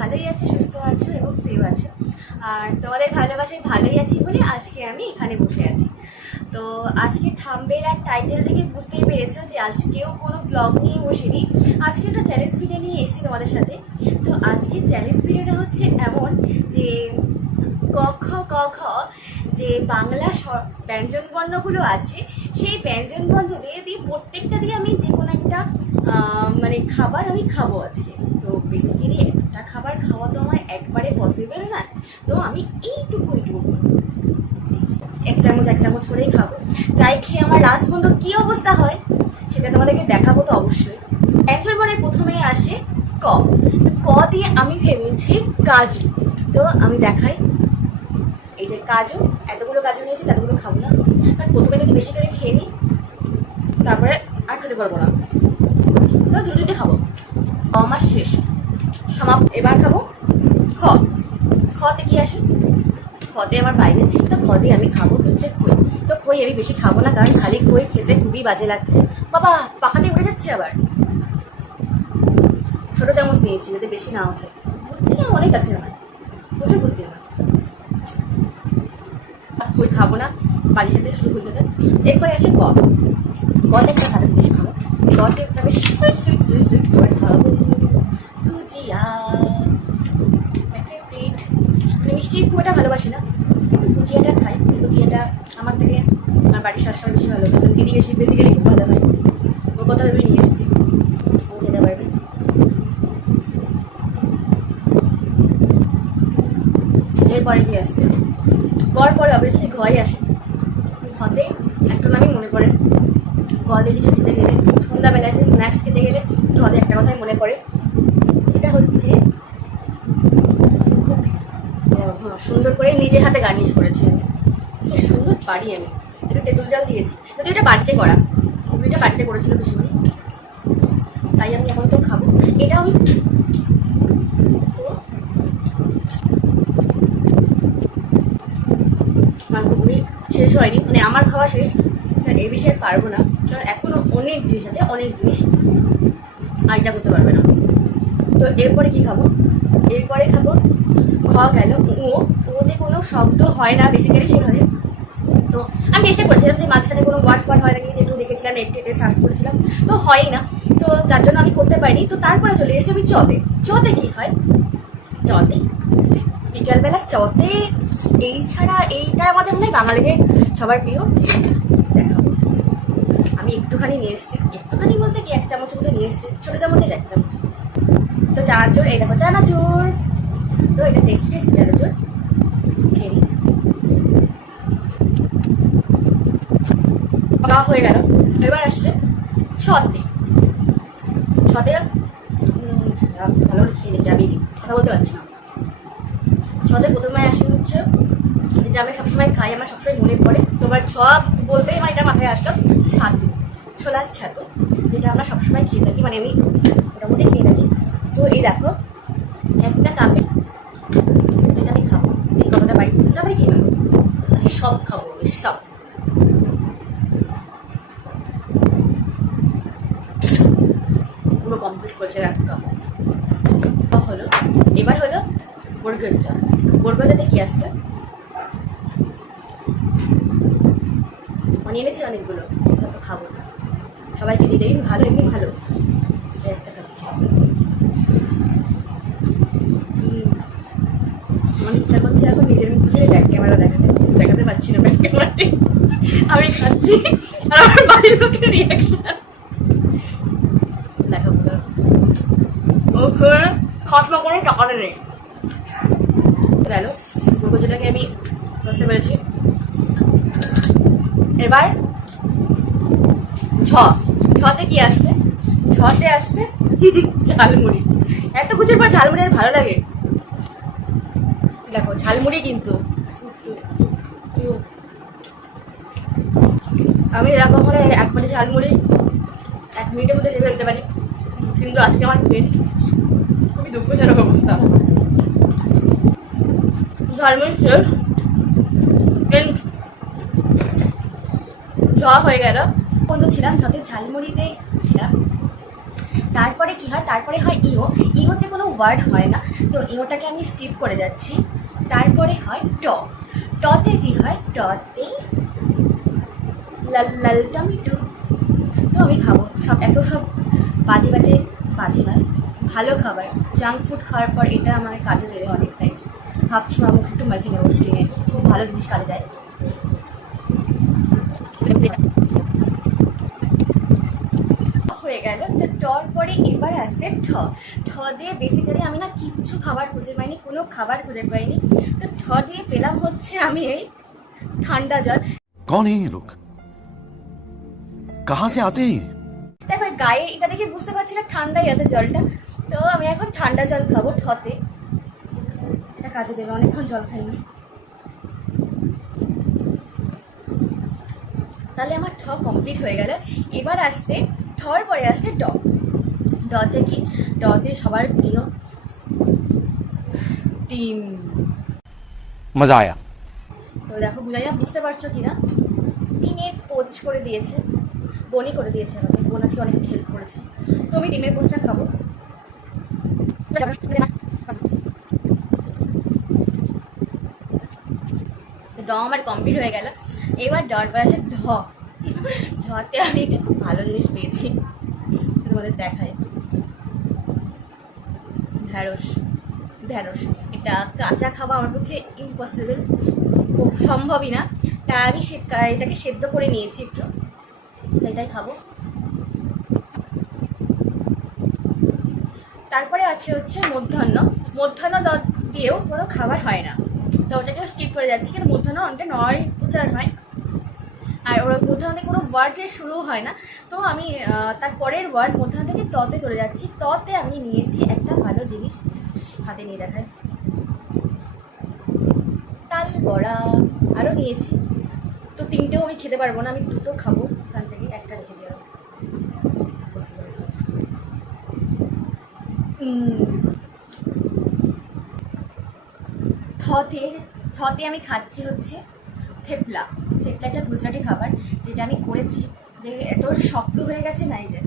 ভালোই আছো, সুস্থ আছো এবং সেভ আছো। আর তোমাদের ভালোবাসায় ভালোই আছি বলে আজকে আমি এখানে বসে আছি। তো আজকে থাম্বনেল আর টাইটেল থেকে বুঝতেই পেরেছো যে আজকেও কোনো ব্লগ নিয়ে বসিনি, আজকে একটা চ্যালেঞ্জ ভিডিও নিয়ে এসেছি তোমাদের সাথে। তো আজকে চ্যালেঞ্জ ভিডিওটা হচ্ছে এমন যে ক খ ক খ যে বাংলা ব্যঞ্জন বর্ণগুলো আছে, সেই ব্যঞ্জন বর্ণ দিয়ে প্রত্যেকটা দিয়ে আমি যে কোনো একটা মানে খাবার আমি খাবো আজকে। তো বেসিক্যালি একটা খাবার খাওয়া তো আমার একবারে পসিবল না, তো আমি এইটুকু এক চামচ করেই খাবো। তাই খেয়ে আমার লাস্ট পর্যন্ত কী অবস্থা হয় সেটা তোমাদেরকে দেখাবো তো অবশ্যই। ব্যঞ্জন বর্ণের প্রথমেই আসে ক। ক দিয়ে আমি ভেবেছি কাজু। তো আমি দেখাই, এই যে কাজু, এতগুলো কাজু নিয়েছি, এতগুলো খাবো না, কারণ প্রথমে যদি বেশি করে খেয়ে নিই তারপরে আর খেতে পারবো না। তো দুটো খাবো, আমার শেষ সমাপ্ত। এবার খাবো খ। খতে কি আসে? খতে আমার বাইরে ছিল, তো খতে আমি খাবো হচ্ছে খই। তো খই আমি বেশি খাবো না, কারণ খালি খই খেতে খুবই বাজে লাগছে। বাবা পাখাতে উঠে যাচ্ছে আবার। ছোট চামচ নিয়েছি যাতে বেশি না ওঠে। বুদ্ধি অনেক আছে আমার, প্রচুর বুদ্ধি আমার। খই খাবো না, বাড়ির সাথে শুরু হয়ে যেতে। এরপরে আসছে ক। কতে একটা ভালো জিনিস খাবো, কতে একটা বেশ সুইট করে খাবো ভুজিয়া। মানে মিষ্টি খুব একটা ভালোবাসি না, কিন্তু ভুজিয়াটা খাই। ভুজিয়াটা আমার থেকে আমার বাড়ির সবসময় বেশি ভালো, কারণ দিদি বেসিক্যালি খুব ভালো হয়। ওর কথা ভেবে নিয়ে এসেছি, ও খেতে পারবে। এরপরে কি আসছে? গড় পরে অবভিয়াসলি ঘই আসে। ঘতে একটা নামই মনে পড়ে, ঘরে কিছু খেতে গেলে, সন্ধ্যাবেলায় কিছু স্ন্যাক্স খেতে গেলে ঘরে একটা কথাই মনে পড়ে, এটা হচ্ছে খুব সুন্দর করে নিজের হাতে গার্নিশ করেছি আমি। কি সুন্দর পারি আমি, একটু তেঁতুল জল দিয়েছি, কিন্তু এটা বাড়িতে করা, এটা বাড়িতে করেছিল বেশিরভাগ, তাই আমি এখন তো খাবো এটা। আমি তো আমার ঘুগনি শেষ হয়নি, মানে আমার খাওয়া শেষ, এই বিষয়ে পারবো না, কারণ এখনো অনেক জিনিস আছে, অনেক জিনিস আর এটা করতে পারবে না। তো এরপরে কি খাবো? এরপরে খাবো খ গেল। ওতে কোনো শব্দ হয় না বেসিক্যালি সেখানে। তো আমি চেষ্টা করেছিলাম যে মাঝখানে কোনো ওয়ার্ড হয় নাকি, একটু দেখেছিলাম, নেটে সার্চ করেছিলাম, তো হয়ই না। তো তার জন্য আমি করতে পারিনি। তো তারপরে চলে এসেছি আমি চতে। চতে কি হয়? চতে বিকালবেলা চতে, এই ছাড়া এইটা আমাদের মনে হয় বাঙালিদের সবার প্রিয়। দেখাবো, আমি একটুখানি নিয়ে এসেছি, একটুখানি বলতে কি এক চামচ মতো নিয়ে এসেছি, ছোটো চামচের এক চামচ। তো চানাচুর, এই দেখো চানাচুর, তো এটা টেস্টি চানাচুর খেয়ে খাওয়া হয়ে গেল। এবার আসছে ছতে। ছতে ভালো করে খেয়ে নিচ্ছে, আমি কথা বলতে পারছি না। ছতে প্রথমে আসে হচ্ছে যেটা আমি সবসময় খাই, আমার সবসময় মনে পড়ে, তোমার সব বলতেই আমার এটা মাথায় আসলো, ছাতু, ছোলার ছাতু, যেটা আমরা সবসময় খেয়ে থাকি, মানে আমি মোটামুটি খেয়ে থাকি। তো এই দেখো একটা কাপে এটা আমি খাবো, এই কতটা বাড়ি দুটো বাড়ি খেয়ে নেবো, আজকে সব খাবো সব। পুরো কমপ্লিট করেছে এক কাপ হলো। এবার হলো বরগর চা। বরগর চাতে কি আসছে? অনেক এনেছি অনেকগুলো, তো খাবো না, সবাইকে দিয়ে দেবেন, ভালো এমনি ভালো। একটা খাচ্ছি, আমার ইচ্ছা করছে এখন নিজের মুখে ব্যাক ক্যামেরা দেখাতে পারছি না, ব্যাক ক্যামেরাটি আমি খাচ্ছি আর আমার বাড়ির লোকের রিয়াকশন দেখো। ওখানে খসমা কোনো টাকাটা নেই গেল, যেটাকে আমি বুঝতে পেরেছি। এবার ছতে কি আসছে? ছতে আসছে ঝালমুড়ি। এত কিছুর পর ঝালমুড়ি আর ভালো লাগে? দেখো ঝালমুড়ি, কিন্তু আমি এরকম হলে এক মিনিট ঝালমুড়ি 1 মিনিটের মধ্যে খেয়ে ফেলতে পারি, কিন্তু আজকে আমার পেট খুবই দুঃখজনক অবস্থা। ঝালমুড়ি শেষ, ঝ হয়ে গেল। বন্ধু ছিলাম, ঝতে ঝালমুড়িতে ছিলাম, তারপরে কি হয়, তারপরে হয় ইও। ইওতে কোনো ওয়ার্ড হয় না, তো ইওটাকে আমি স্কিপ করে যাচ্ছি। তারপরে হয় ট। টতে কি হয়, টতে লাল লাল টমেটো। তো আমি খাবো সব, এত সব বাজে বাজে, বাজে নয় ভালো খাবার, জাঙ্ক ফুড খাওয়ার পর এটা আমার কাজে দেবে অনেকটাই। ভাবছি মুখ একটু মেখে নেবো স্কিনে, খুব ভালো জিনিস কাজে দেয়। হয়ে গেল। তো টর পরে এবার আসছে ঠ। ঠ দিয়ে বেসিক্যালি আমি না কিচ্ছু খাবার খুঁজে পাইনি, কোনো খাবার খুঁজে পাইনি। তো ঠ দিয়ে পেলাম হচ্ছে আমি এই ঠান্ডা জল। कौन है ये लोग, कहाँ से आते हैं? দেখো গায়ে এটা দেখে বুঝতে পারছি না ঠান্ডাই আছে জলটা, তো আমি এখন ঠান্ডা জল খাবো ঠতে, এটা কাজে দেবে, অনেকক্ষণ জল খাইনি। তাহলে আমার ঠ কমপ্লিট হয়ে গেল। এবার আসছে ঠর পরে আসছে ড। ডতে কি, ডতে সবার প্রিয় ডিম। मजा आया। তো দেখো বুঝাই না, বুঝতে পারছো কিনা, ডিমের পোচ করে দিয়েছে, বনি করে দিয়েছে আমাকে, বোন আজকে অনেক হেল্প করেছে। তো আমি ডিমের পোচটা খাবো। ড আমার কমপ্লিট হয়ে গেল। এবার ডর পর আসে ঢ। ঢতে আমি একটা খুব ভালো জিনিস পেয়েছি, তোমাদের দেখাই। ঢ্যাঁড়স। ঢ্যাঁড়স এটা কাঁচা খাওয়া আমার পক্ষে ইম্পসিবল, খুব সম্ভবই না। তা আমি এটাকে সেদ্ধ করে নিয়েছি একটু, এটাই খাবো। তারপরে আছে হচ্ছে মধ্যাহ্ন। মধ্যাহ্ন দিয়েও কোনো খাবার হয় না, তো ওটাকে স্কিপ করে যাচ্ছি, কিন্তু মধ্যাহ্ন অনেকটা নয় উচ্চারণ হয়, আর ওরা মধ্যাহ্নে কোনো ওয়ার্ডে শুরু হয় না। তো আমি তার পরের ওয়ার্ড মধ্যাহ্ন থেকে ততে চলে যাচ্ছি। ততে আমি নিয়েছি একটা ভালো জিনিস, হাতে নিয়ে দেখায়, তাল বড়া। আরও নিয়েছি, তো তিনটেও আমি খেতে পারবো না, আমি দুটো খাবো এখান থেকে, একটা রেখে দেওয়া। থতে আমি খাচ্ছি হচ্ছে থেপলা। থেপলা একটা গুজরাটি খাবার, যেটা আমি করেছি, যে এত শক্ত হয়ে গেছে না, এই যে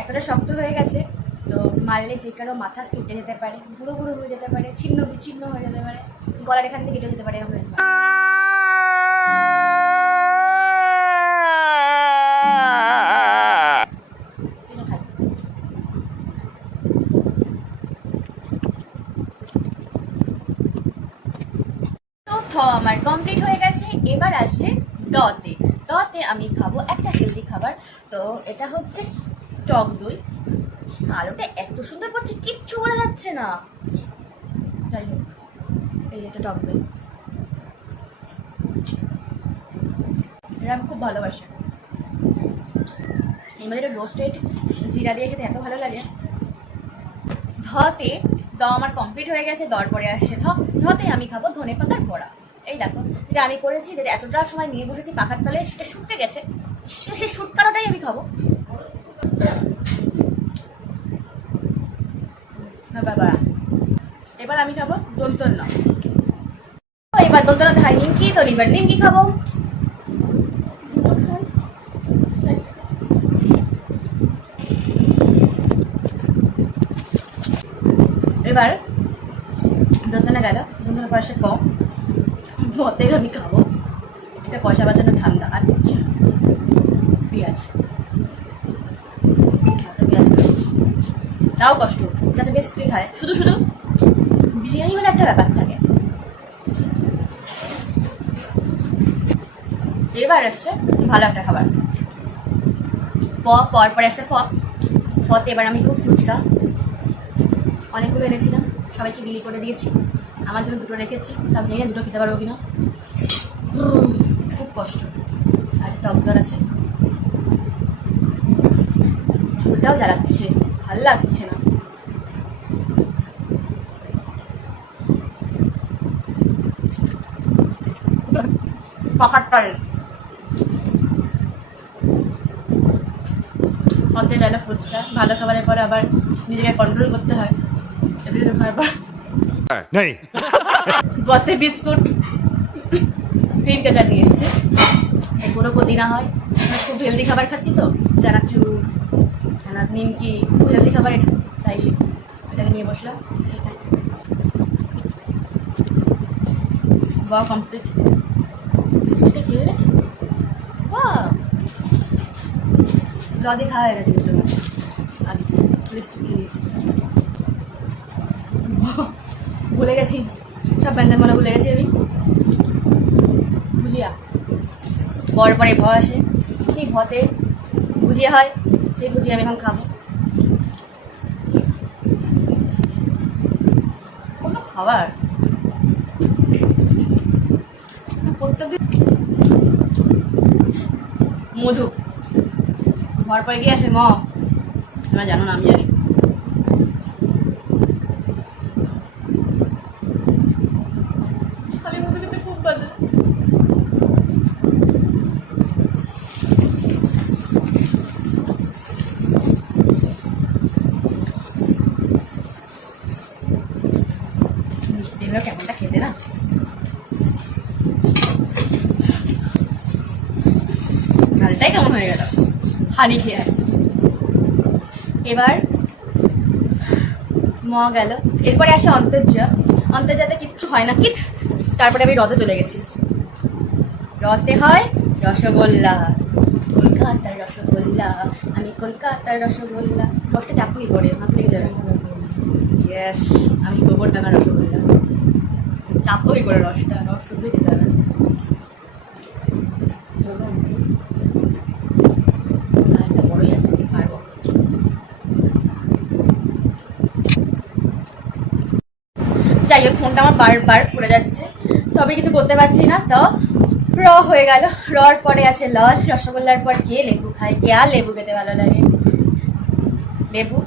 এতটা শক্ত হয়ে গেছে, তো মারলে যে কারো মাথা ফেটে যেতে পারে, গুঁড়ো গুঁড়ো হয়ে যেতে পারে, ছিন্ন বিচ্ছিন্ন হয়ে যেতে পারে, গলার এখান থেকে কেটে যেতে পারে। আমরা আমার কমপ্লিট হয়ে গেছে। এবার আসছে দতে। দতে আমি খাবো একটা হেলদি খাবার, তো এটা হচ্ছে টক দই। আলোটা এত সুন্দর করছে, কিচ্ছু বোঝা যাচ্ছে না, যাই হোক এই এটা টক দই, এটা আমি খুব ভালোবাসি। আমাদের রোস্টেড জিরা দিয়ে খেতে এত ভালো লাগে। ধতে দ আমার কমপ্লিট হয়ে গেছে। দর পরে আসছে ধ। ধতে আমি খাবো ধনে পাতার বড়া। এই দেখো, যেটা আমি করেছি, যেটা এতটা সময় নিয়ে বসেছি পাখার তলে, সেটা শুকতে গেছে, তো সেই শুটকানোটাই আমি খাবো। বাবা, এবার আমি খাবো দন্তন্য। এবার দন্তন্য ধাই নিমকি, তো এবার নিমকি খাবো। এবার দন্তন্য গেল, দন্তন্য পাশে কম মতে আমি খাবো। এটা পয়সা বাঁচানোর ঠান্ডা, আর কিছু পেঁয়াজ, কাঁচা পেঁয়াজ খাচ্ছি, তাও কষ্ট। কাঁচা পেঁয়াজ কে খায়? শুধু শুধু বিরিয়ানি হলে একটা ব্যাপার থাকে। এবার আসছে ভালো একটা খাবার, পরে আসছে ফতে এবার আমি খুব ফুচকা অনেকগুলো এনেছিলাম, সবাইকে বিলি করে দিয়েছি, আমার জন্য দুটো রেখেছি, তার জানি না দুটো খেতে পারবো কিনা, খুব কষ্ট। আর টক জল আছে, ঝোলটাও জ্বালাচ্ছে, ভালো লাগছে না। পাখার অর্ধেক গেল ফুচকা। ভালো খাবারের পরে আবার নিজেকে কন্ট্রোল করতে হয়, এদিকে খাওয়ার পর গতে বিস্কুট ক্রিম কেকার নিয়ে এসছে, কোনো ক্ষতি না হয়, খুব হেলদি খাবার খাচ্ছি তো, চানাচুর আর নিমকি খুব হেলদি খাবার এটা, তাই এটাকে নিয়ে বসলাম। বা কমপ্লিট এটা খেয়ে গেছে, বা লদি খাওয়া হয়ে গেছে কিন্তু আগে লিপস্টিক খেয়ে নিয়েছি। ভুলে গেছি সব ব্যঞ্জনমালা ভুলে গেছি আমি। ভুজিয়া বর পরে ভ আসে, সেই ভতে ভুজিয়া হয়, সেই ভুজিয়া আমি এখন খাবো। কোনো খাবার প্রত্যেকদিন মধু ঘর পরে গিয়ে আসে ম, তোমরা জানো না আমি জানি। খালি মধু খেতে খুব বাজে। মিষ্টি হলো কেমনটা খেতে না, হালটাই কেমন হয়ে গেল হানি খেয়ে। এবার ম গেল, এরপরে আসে অন্তর্জা। অন্তর্জাতে কিচ্ছু হয় না, তারপরে আমি রথে চলে গেছি। রথে হয় রসগোল্লা, কলকাতার রসগোল্লা, আমি কলকাতার রসগোল্লা। রসটা চাপুই করে হাত লেগে যাবে। ইয়েস, আমি গোবর টানা রসগোল্লা, চাপুই করে রসটা, রস শুদ্ধই খেতে হবে। একটা বড়ই আছে, পারবো। যাই হোক, ফোনটা আমার বারবার পড়ে যাচ্ছে, তবে কিছু করতে পারছি না। তো র হয়ে গেল, রর পরে আছে ল। রসগোল্লার পর কে লেবু খায়, কে আর লেবু খেতে ভালো লাগে, লেবু।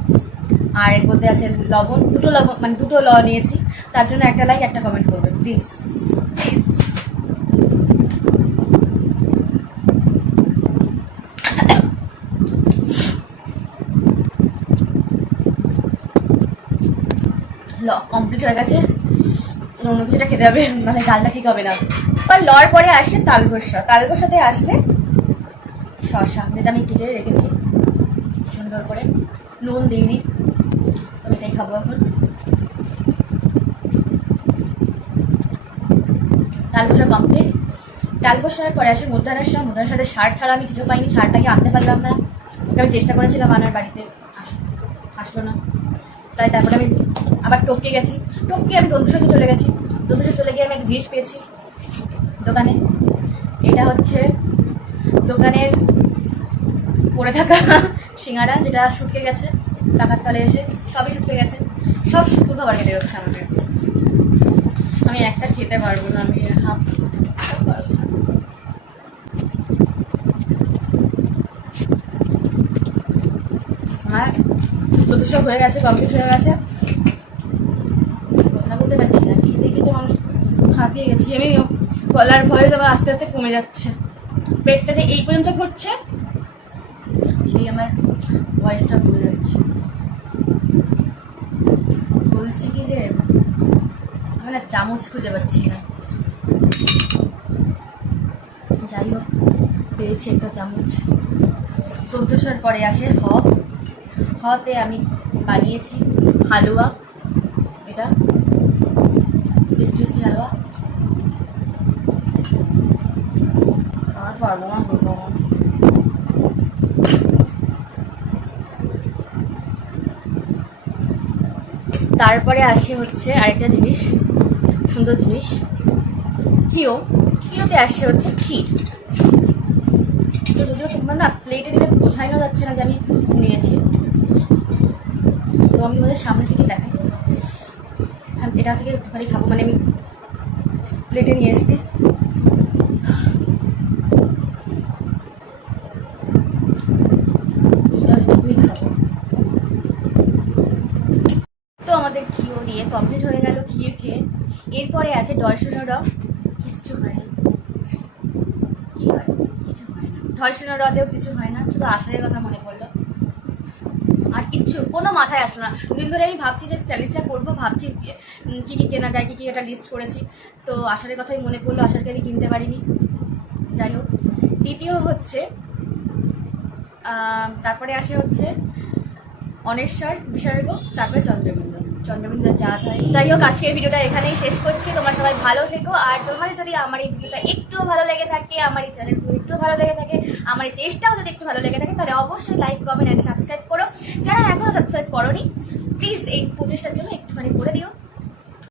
আর এর মধ্যে আছে লবণ, দুটো লবণ, মানে দুটো ল নিয়েছি, তার জন্য একটা লাইক একটা কমেন্ট করবে প্লিজ প্লিজ। ল কমপ্লিট হয়ে গেছে, অন্য কিছুটা খেতে হবে, মানে ডালটা ঠিক হবে না। আর লর পরে আসছে তালগোসা, তালগোসাতে আসছে শসা, যেটা আমি কেটে রেখেছি সুন্দর করে, নুন দিইনি, তো এটাই খাবো এখন। তালগোসা কমপ্লিট। তালগোসার পরে আসে মুদ্রানার। মুদ্রার সাথে শার্ট ছাড়া আমি কিছু পাইনি, শার্টটাকে আনতে পারলাম না। ওকে আমি চেষ্টা করেছিলাম আনার, বাড়িতে আসলো না, তাই তারপরে আমি আবার টপকে গেছি। টপকে আমি দন্তসাতে চলে গেছি। দন্তসাতে চলে গিয়ে আমি একটা জিনিস পেয়েছি দোকানে। এটা হচ্ছে দোকানের পড়ে থাকা সিঙ্গারা, যেটা শুকিয়ে গেছে টাকার তলে এসে, সবই শুকিয়ে গেছে, সব শুকনো খাবার খেতে হচ্ছে আমাকে। আমি একটা খেতে পারবো না, আমি হাফ পারবো না। আমার দন্তসা হয়ে গেছে, কমপ্লিট হয়ে গেছে। কথা বলতে পারছি না, খেতে খেতে মানুষ হাঁপিয়ে গেছি আমি। গলার ভয়ে আমার আস্তে আস্তে কমে যাচ্ছে, পেটটা যে এই পর্যন্ত ঘুরছে, সেই আমার ভয়েসটা কমে যাচ্ছে। বলছি কি যে আমি না চামচ খুঁজে পাচ্ছি না। যাই হোক, পেয়েছি একটা চামচ। দন্তসার পরে আসে হ। হতে আমি বানিয়েছি হালুয়া, এটা টেস্টি টেস্টি হালুয়া। আর পারবো না, করবো না। তারপরে আসে হচ্ছে আরেকটা জিনিস, সুন্দর জিনিস, কিওতে আসছে হচ্ছে ক্ষীর। তো যদিও তোমরা না প্লেটে দিলে বোঝানো যাচ্ছে না যে আমি নিয়েছি, তো আমি তোমাদের সামনে থেকে দেখাই। এটা থেকে একটুখানি খাবো, মানে আমি প্লেটে নিয়ে এসেছি। খাবো। তো আমাদের ক্ষীর দিয়ে কমপ্লিট হয়ে গেল, ক্ষীর খেয়ে। এরপরে আছে দর্শনের রথ। কিচ্ছু হয় না, কি হয়, কিছু হয় না। দর্শনের রথেও কিছু হয় না, শুধু আষাঢ়ের কথা মনে পড়লো, আর কিচ্ছু কোনো মাথায় আসলো না। দুদিন ধরে আমি ভাবছি যে চ্যালেঞ্জটা করবো, ভাবছি কী কী কেনা যায়, কী কী একটা লিস্ট করেছি, তো আষাঢ়ের কথাই মনে পড়লো, আষাঢ়কে আমি কিনতে পারিনি। যাই হোক, দ্বিতীয় হচ্ছে তারপরে আসে হচ্ছে অনেশ্বর, বিসর্গ, তারপরে চন্দ্রবিন্দু চাঁদ হয়। যাই হোক, আজকের ভিডিওটা এখানেই শেষ করছি। তোমরা সবাই ভালো থেকো। আর তোমাদের যদি আমার এই ভিডিওটা একটু ভালো লেগে থাকে, আমার এই চ্যানেলগুলো একটু ভালো লেগে থাকে, আমার এই চেষ্টাও যদি একটু ভালো লেগে থাকে, তাহলে অবশ্যই লাইক, কমেন্ট অ্যান্ড সাবস্ক্রাইব করো। যারা এখনো সাবস্ক্রাইব করোনি, প্লিজ এই প্রচেষ্টার জন্য একটুখানি করে দিও।